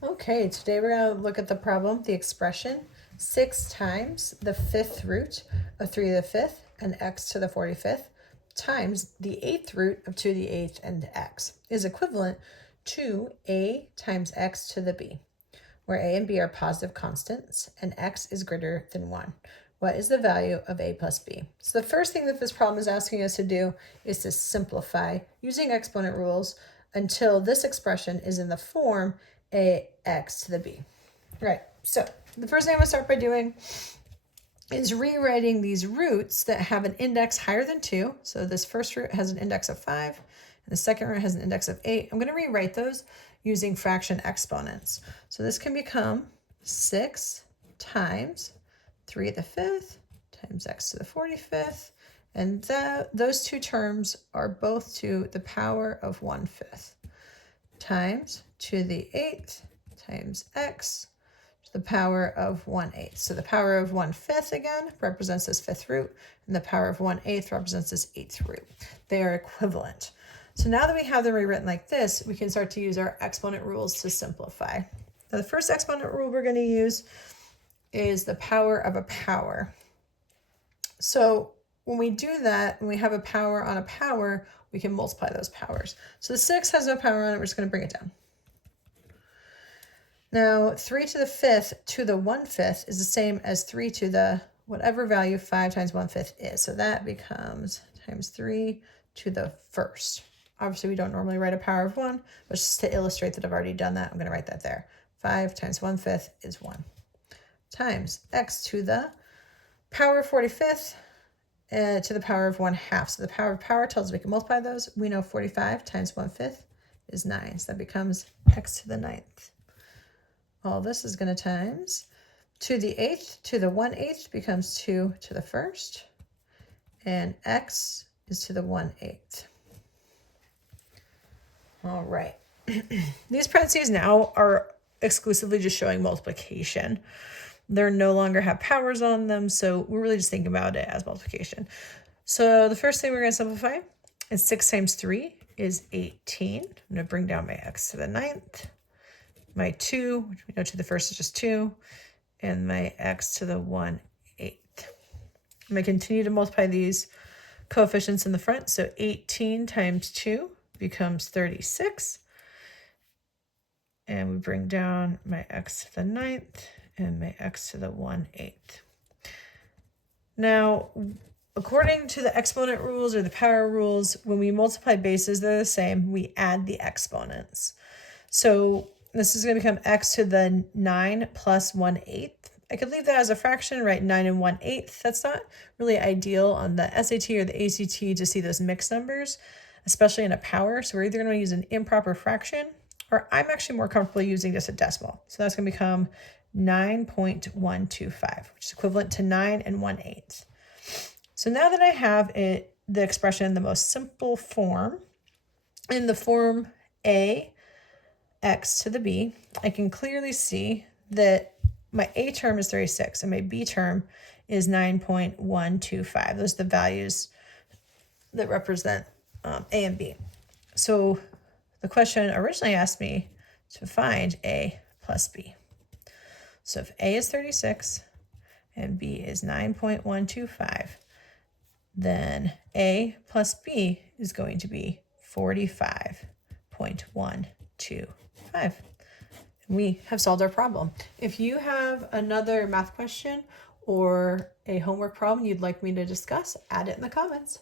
Okay, today we're going to look at the problem, the expression 6 times the 5th root of 3 to the 5th and x to the 45th times the 8th root of 2 to the 8th and x is equivalent to a times x to the b, where a and b are positive constants and x is greater than 1. What is the value of a plus b? So the first thing that this problem is asking us to do is to simplify using exponent rules until this expression is in the form ax to the b. Right, so the first thing I'm going to start by doing is rewriting these roots that have an index higher than 2. So this first root has an index of 5, and the second root has an index of 8. I'm going to rewrite those using fraction exponents. So this can become 6 times 3 to the 5th times x to the 45th, and those two terms are both to the power of 1/5 times 2 to the 8th times x to the power of 1/8. So the power of 1/5 again represents this 5th root, and the power of 1/8 represents this 8th root. They are equivalent. So now that we have them rewritten like this, we can start to use our exponent rules to simplify. Now the first exponent rule we're going to use is the power of a power. So when we do that, when we have a power on a power, we can multiply those powers. So the 6 has no power on it, we're just going to bring it down. Now 3 to the 5th to the 1/5 is the same as 3 to the whatever value 5 times 1/5 is. So that becomes times 3 to the 1st. Obviously we don't normally write a power of 1, but just to illustrate that I've already done that, I'm going to write that there. 5 times 1/5 is 1 times x to the power of 45th to the power of 1/2. So the power of power tells us we can multiply those. We know 45 times 1/5 is 9. So that becomes x to the 9th. All this is going to times 2 to the 8th to the 1/8 becomes 2 to the 1st. And x is to the 1/8. All right. These parentheses now are exclusively just showing multiplication. They're no longer have powers on them, so we're really just thinking about it as multiplication. So the first thing we're going to simplify is 6 times 3 is 18. I'm going to bring down my x to the 9th, my 2, which we know to the 1st is just 2, and my x to the 1/8. I'm going to continue to multiply these coefficients in the front. So 18 times 2 becomes 36. And we bring down my x to the 9th and my x to the 1/8. Now, according to the exponent rules or the power rules, when we multiply bases, they're the same. We add the exponents. So this is going to become x to the 9 plus 1/8. I could leave that as a fraction, right? 9 and 1/8. That's not really ideal on the SAT or the ACT to see those mixed numbers, especially in a power. So we're either going to use an improper fraction, or I'm actually more comfortable using just a decimal. So that's going to become 9.125, which is equivalent to 9 and 1/8. So now that I have the expression in the most simple form, in the form a x to the b, I can clearly see that my a term is 36 and my b term is 9.125. Those are the values that represent a and b. So the question originally asked me to find a plus b. So if a is 36 and b is 9.125, then a plus b is going to be 45.125. We have solved our problem. If you have another math question or a homework problem you'd like me to discuss, add it in the comments.